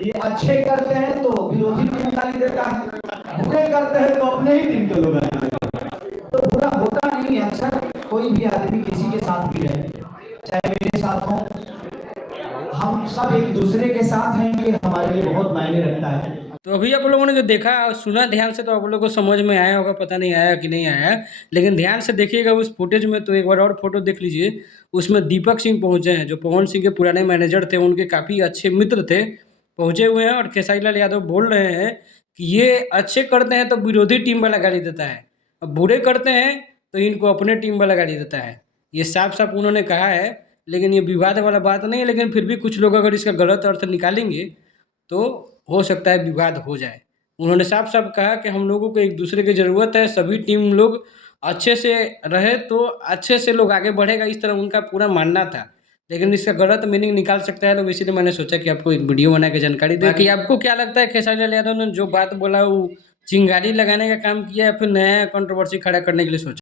ये अच्छे करते हैं तो विरोधी टीम गाली देता है, बुरे करते हैं तो अपने ही टीम के लोग गाली देते हैं। तो बुरा होता नहीं है। अक्सर कोई भी आदमी किसी के साथ भी रहे, चाहे मेरे साथ हो, हम सब एक दूसरे के साथ हैं, ये हमारे लिए बहुत मायने रखता है। तो अभी आप लोगों ने जो देखा और सुना ध्यान से, तो आप लोगों को समझ में आया होगा, पता नहीं आया कि नहीं आया, लेकिन ध्यान से देखिएगा उस फुटेज में। तो एक बार और फोटो देख लीजिए, उसमें दीपक सिंह पहुंचे हैं, जो पवन सिंह के पुराने मैनेजर थे, उनके काफ़ी अच्छे मित्र थे, पहुंचे हुए हैं। और खेसारी लाल यादव बोल रहे हैं कि ये अच्छे करते हैं तो विरोधी टीम वाला गाली देता है, और बुरे करते हैं तो इनको अपने टीम वाला गाली देता है। ये साफ साफ उन्होंने कहा है, लेकिन ये विवाद वाला बात नहीं है। लेकिन फिर भी कुछ लोग अगर इसका गलत अर्थ निकालेंगे तो हो सकता है विवाद हो जाए। उन्होंने साफ साफ कहा कि हम लोगों को एक दूसरे की ज़रूरत है, सभी टीम लोग अच्छे से रहे तो अच्छे से लोग आगे बढ़ेगा, इस तरह उनका पूरा मानना था। लेकिन इसका गलत मीनिंग निकाल सकता है लोग, इसीलिए मैंने सोचा कि आपको एक वीडियो बना के जानकारी दें कि आपको क्या लगता है खेसारी लाल यादव ने जो बात बोला वो चिंगारी लगाने का काम किया या फिर नया कंट्रोवर्सी खड़ा करने के लिए सोचा।